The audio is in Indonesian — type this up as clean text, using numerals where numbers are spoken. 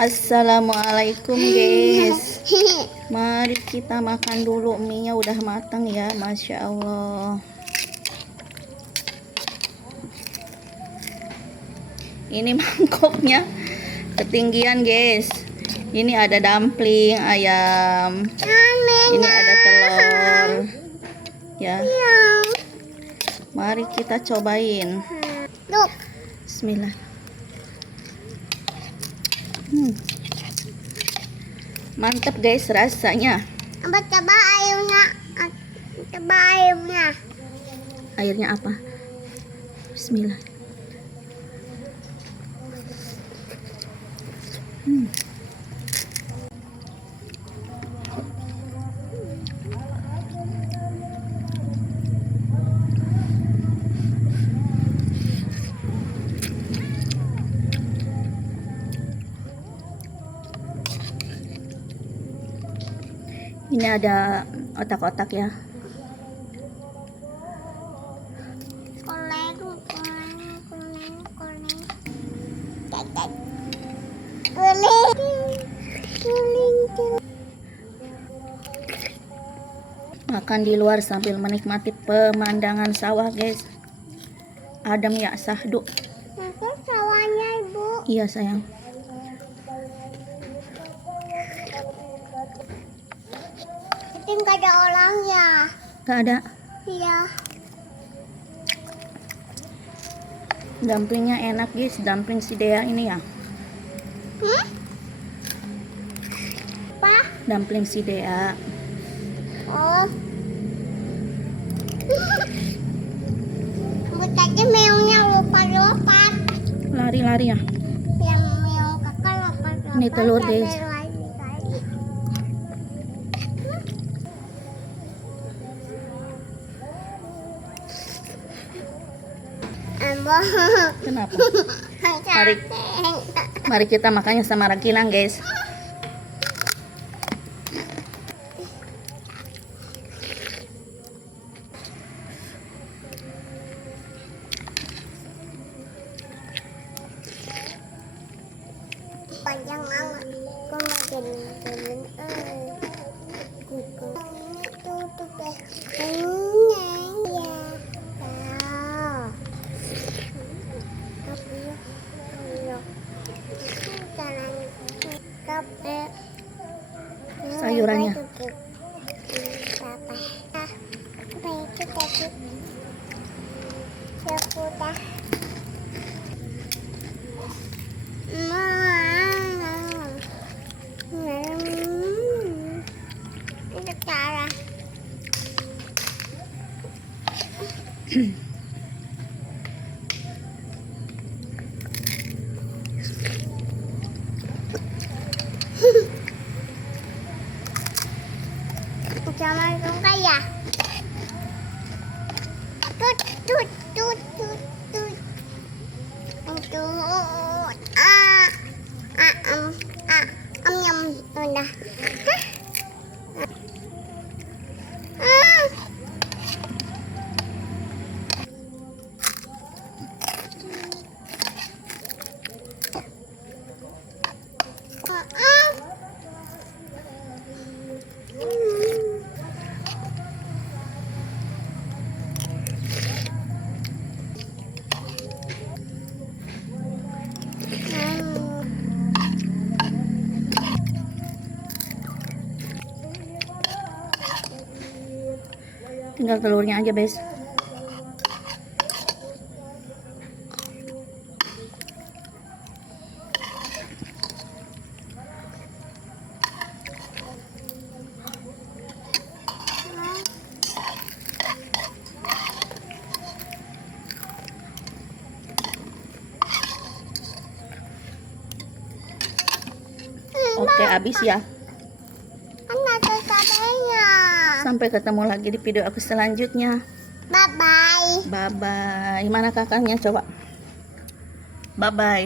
Assalamualaikum guys. Mari kita makan dulu. Mie-nya udah matang ya, Masya Allah. Ini mangkoknya ketinggian guys. Ini ada dumpling ayam. Ini ada telur. Ya. Mari kita cobain. Bismillah. Mantap guys rasanya. Coba airnya. Coba airnya. Airnya apa? Bismillah. Ini ada otak-otak ya. Makan di luar sambil menikmati pemandangan sawah guys. Adem ya sahdu. Itu sawahnya ibu. Iya sayang. Itu nggak ada orangnya. Gak ada. Iya. Dumplingnya enak guys. Dumpling si Dea ini ya. Apa? Dumpling si Dea. Oh. Tadi meongnya lompat-lompat. Lari-lari ya. Yang meong kakak lompat-lompat. Ini telur guys. Kenapa? Mari kita makannya sama rangkinang guys. Panjang amat. Kok makin sayurannya. Jangan suka ya. Tut tut tut tut tut. Tut. Nyam udah. Tinggal telurnya aja guys. Oke, habis ya. Sampai ketemu lagi di video aku selanjutnya. Bye bye. Bye bye. Mana kakaknya coba? Bye bye.